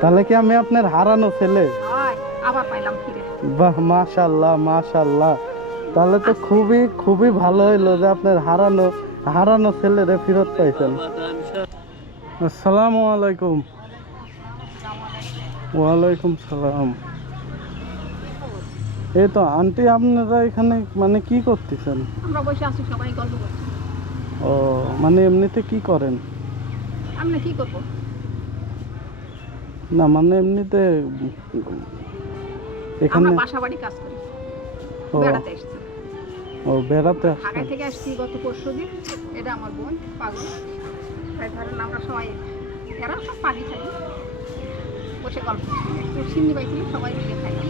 তাহলে কি আমি আপনার হারানো ছেলে? আবার পাইলাম ফিরে। বাহ মাশাল্লাহ মাশাল্লাহ তাহলে তো খুবই খুবই ভালো হইল যে আপনার হারানো হারানো ছেলেরে ফেরত পাইছেন। আসসালামু আলাইকুম। ওয়ালাইকুম সালাম। এই তো আন্টি আপনারা এখানে মানে কি করতেছেন? আমরা বসে আছি সবাই গল্প করছি। ও মানে এমনিতে কি করেন? আমরা কি করব? না মানে এমনিতে এখানে আমরা বাসা বাড়ি কাজ করি। ও। বেড়াতে এসেছি। ও বেড়াতে আসছেন। ঢাকায় থেকে আসছি গত পরশু দিন। এটা আমার বোন পাগল। তাই ধরেন আমরা সবাই এরা সব পানি খাই বসে গল্প তো সিন্নি পাইছিল সবাই মিলে আছি।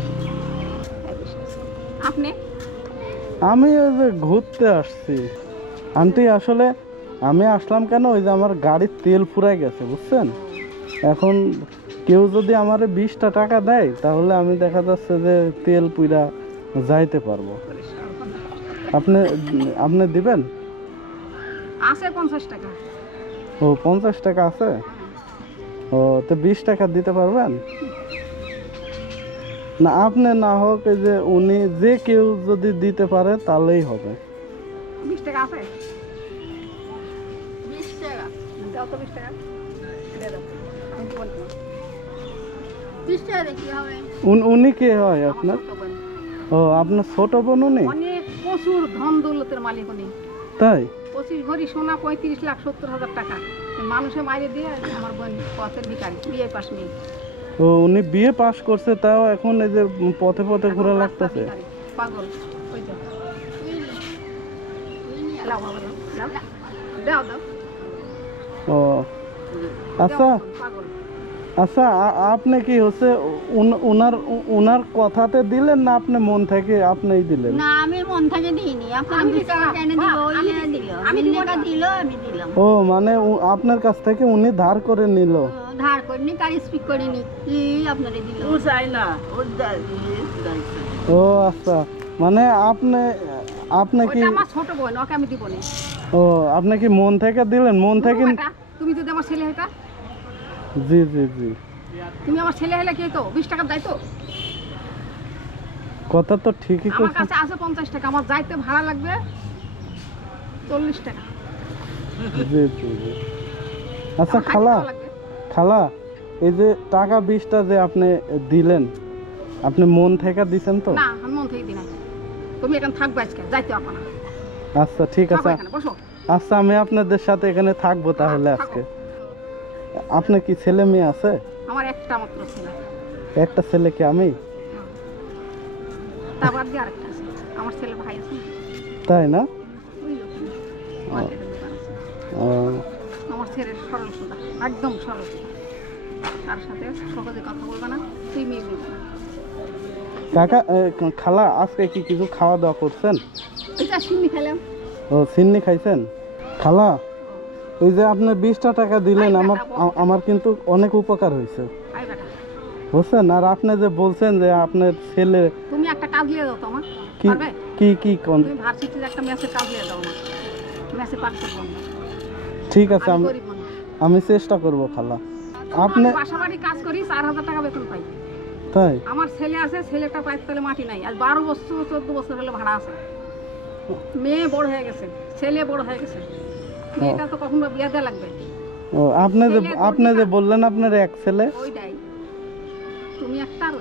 আপনি? আমি ওই যে ঘুরতে আসছি। আন্টি আসলে আমি আসলাম কেন? ওই যে আমার গাড়ির তেল ফুরাই গেছে বুঝছেন? এখন কেউ যদি আমার বিশটা টাকা দেয় তাহলে আমি দেখা যাচ্ছে যে তেল পুইরা যাইতে পারব। আপনি আপনি দিবেন? আছে পঞ্চাশ টাকা। ও পঞ্চাশ টাকা আছে? ও তো বিশ টাকা দিতে পারবেন? না আপনি না হোক এই যে উনি যে কেউ যদি দিতে পারে তাহলেই হবে। বিশ টাকা আছে? বিশ টাকা। দাও তো বিশ টাকা। উন- কে হয় আপনার? ও আপনার ছোট বোন উনি অনেক প্রচুর ধন দৌলতের মালিক উনি। তাই? পঁচিশ ভরি সোনা পঁয়ত্রিশ লাখ সত্তর হাজার টাকা। মানুষে মাইরে দিয়ে আমার বোন পথের ভিকারি বিয়ে পাশ মেয়ে ও উনি বিয়ে পাশ করছে তাও এখন এই যে পথে পথে ঘোরা লাগতেছে। পাগল। ও আচ্ছা। পাগল। আচ্ছা আপনি কি হচ্ছে উন- উনার উনার কথাতে দিলেন না আপনি মন থেকে আপনিই দিলেন? না আমি মন থেকে দিইনি। টাকা কেন দিব? ওই আমি নিয়ে দিল আমি দিলাম। ও মানে আপনার কাছ থেকে উনি ধার করে নিল। ও, ধার করিনি কার স্পিক করিনি ই আপনারে দিল? ও চাই না। ও ও আচ্ছা। মানে আপনি আপনি কি আমার ছোট বোন ওকে আমি দিব না। ও আপনি কি মন থেকে দিলেন? মন থেকে তুমি যদি আমার ছেলে হইতা জি জি জি। তুমি আমার ছেলে হলে কি তো বিশ টাকা দায়িত্ব? কথা তো ঠিকই আমার কাছে আছে পঞ্চাশ টাকা আমার যাইতে ভাড়া লাগবে চল্লিশ টাকা। জি জি জি। আচ্ছা খালা খালা এই যে টাকা বিশটা যে আপনি দিলেন আপনি মন থেকে দিছেন তো? না আমি মন থেকে দিই না তুমি এখানে থাকবে আজকে যাইতে পারব না। আচ্ছা ঠিক আছে। আচ্ছা আমি আপনাদের সাথে এখানে থাকব তাহলে আজকে। আপনার কি ছেলে মেয়ে আছে? আমার একটা মাত্র ছেলে। একটা ছেলে কি আমি? তারপর দিয়ে আরেকটা আছে। আমার ছেলে ভাই আছে তাই না? আমার ছেলে সরল সোজা একদম সরল তার সাথে সহজে কথা বলবে না তুই মেয়ে বলবে না। কাকা খালা আজকে কি কিছু খাওয়া দাওয়া করছেন? সিন্নি ও সিন্নি খাইছেন? খালা ওই যে আপনি বিশটা টাকা দিলেন আমার আমার কিন্তু অনেক উপকার হয়েছে। বুঝছেন? আর আপনি যে বলছেন যে আপনার ছেলে তুমি একটা কাজ দিয়ে দাও তো আমার। কি কি কি কোন তুমি ভার্সিটির একটা ম্যাচের কাজ দিয়ে দাও আমার। ম্যাচে পাঠ করব ঠিক আছে আমি আমি চেষ্টা করব খালা। আপনি আমি বাসা বাড়ি কাজ করি চার হাজার টাকা বেতন পাই। তাই? আমার ছেলে আছে ছেলেটা পাইপ তলে মাটি নাই। আর বারো বছর চোদ্দ বছর হলে ভাড়া আছে। মেয়ে বড় হয়ে গেছে ছেলে বড় হয়ে গেছে। মেয়েটা তো কখনো বিয়ে দেওয়া লাগবে? ও আপনি যে আপনি যে বললেন আপনার এক ছেলে। ওইটাই। তুমি একটা আর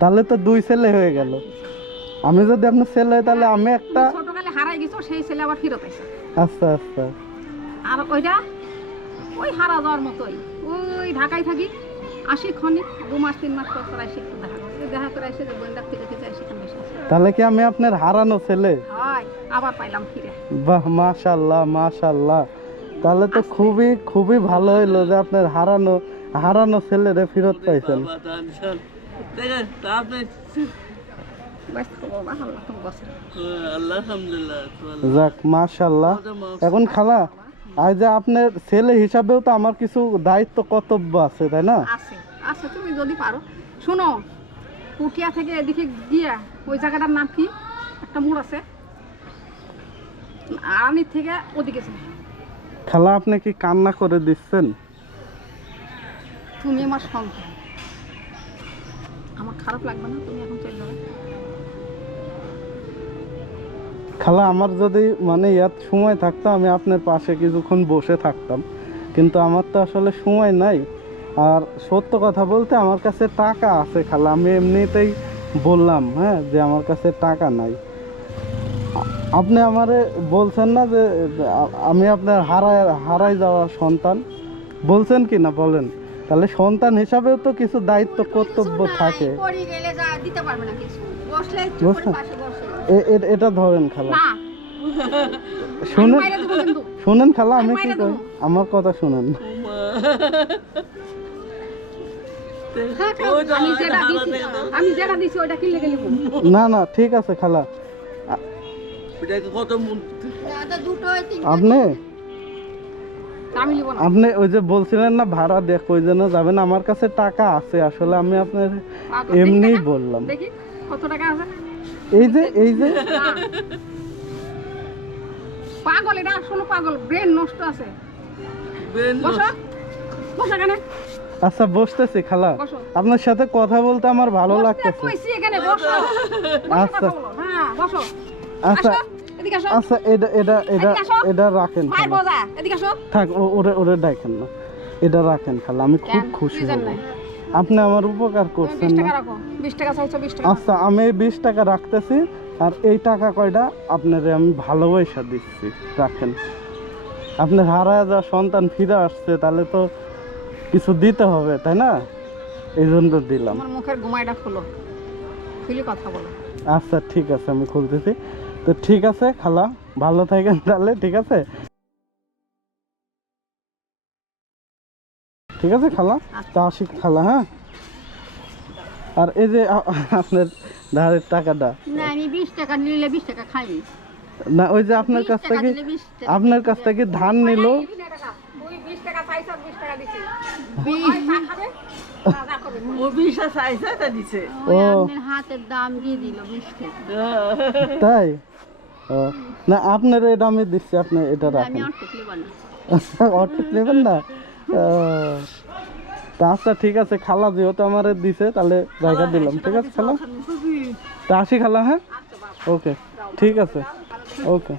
তাহলে তো দুই ছেলে হয়ে গেল। আমি যদি আপনার ছেলে হয় তাহলে আমি একটা ছোটকালে হারাই গেছো সেই ছেলে আবার ফেরত আইছে আচ্ছা আচ্ছা। আর ওইটা? ওই হারা যাওয়ার মতোই। ওই ঢাকায় থাকি। আসি ক্ষণিক দু মাস তিন মাস পর পর এসে দেখা দেখা করে এসে যে ফিরে ফিরে এসে এখানে বসে আছে। তাহলে কি আমি আপনার হারানো ছেলে? আবার পাইলাম ফিরে। বাহ মাশাল্লাহ মাশাল্লাহ তাহলে তো খুবই খুবই ভালো হইল যে আপনার হারানো হারানো ছেলেরে ফেরত পাইছেন। যাক মাশাল্লাহ এখন খালা আজ যে আপনার ছেলে হিসাবেও তো আমার কিছু দায়িত্ব কর্তব্য আছে তাই না? আছে আছে তুমি যদি পারো। শোনো পুটিয়া থেকে এদিকে গিয়া ওই জায়গাটার নাম কি? একটা মোড় আছে। আরানির থেকে ওদিকে যাও। খালা আপনি কি কান্না করে দিচ্ছেন? তুমি আমার সন্তান। আমার খারাপ লাগবে না তুমি এখন চলে যাবে। খালা আমার যদি মানে ইয়াত সময় থাকতো আমি আপনার পাশে কিছুক্ষণ বসে থাকতাম। কিন্তু আমার তো আসলে সময় নাই। আর সত্য কথা বলতে আমার কাছে টাকা আছে খালা। আমি এমনিতেই বললাম হ্যাঁ যে আমার কাছে টাকা নাই। আপনি আমারে বলছেন না যে আমি আপনার হারায় হারাই যাওয়া সন্তান। বলছেন কি না বলেন? তাহলে সন্তান হিসাবেও তো কিছু দায়িত্ব কর্তব্য থাকে। পড়ে গেলে যা দিতে পারবে না কিছু। বসলে বুঝছেন? পাশে বসে এ- এ- এটা ধরেন খালা। শুনেন শুনেন খালা আমি কি করি আমার কথা শুনেন। থাক, আমি যেটা দিছি আমি যেটা দিছি ওইটা কিনলে গেলি না না ঠিক আছে খালা। তিনটে। আপনি? আমি নিব না। আপনি ওই যে বলছিলেন না ভাড়া দেখ ওই জন্য যাবেন আমার কাছে টাকা আছে আসলে আমি আপনার পাগল, এমনিই বললাম। কত টাকা আছে? এই যে এই যে। পাগল এটা আসলে পাগল ব্রেন নষ্ট আছে। বসো। বসো এখানে। আচ্ছা বসতেছি খালা। আপনার সাথে কথা বলতে আমার ভালো লাগতেছে। কইছি এখানে বসো। বসে আচ্ছা। আচ্ছা আচ্ছা এটা এটা এটা এটা রাখেন থাক ও- ওরে ওরে ডাকেন না। এটা রাখেন খালা আমি খুব খুশি হব। আপনি আমার উপকার করছেন না। টাকা রাখো বিশ টাকা চাইছো বিশ টাকা। আচ্ছা আমি বিশ টাকা রাখতেছি আর এই টাকা কয়টা? আপনারে আমি ভালোবাসা দিচ্ছি রাখেন। আপনার হারায় যা সন্তান ফিরে আসছে তাহলে তো কিছু দিতে হবে তাই না? এই জন্য দিলাম। আমার মুখের ঘুমাইটা খুলো। খুলে কথা বলো। আচ্ছা ঠিক আছে আমি খুলতেছি। তো ঠিক আছে খালা। ভালো থাকেন তাহলে ঠিক আছে? ঠিক আছে খালা? তা আসি খালা হ্যাঁ? আর এই যে আপনার ধারের টাকাটা। না আমি বিশ টাকা নিলে বিশ টাকা খাইনি। না ওই যে আপনার কাছ থেকে। আপনার কাছ থেকে ধান নিল। দিবি না টাকা তুই বিশ টাকা চাইছো বিশ টাকা দিছি ও। আপনার হাতের দাম দিয়ে দিল বিশ টাকা তাই? ও, না আপনার এটা আমি দিচ্ছি আপনি এটা রাখেন। নেবেন না? ও, তা আচ্ছা ঠিক আছে খালা যেহেতু আমার দিছে তাহলে জায়গা দিলাম ঠিক আছে খালা? তা আসি খালা হ্যাঁ? ওকে ঠিক আছে। ওকে।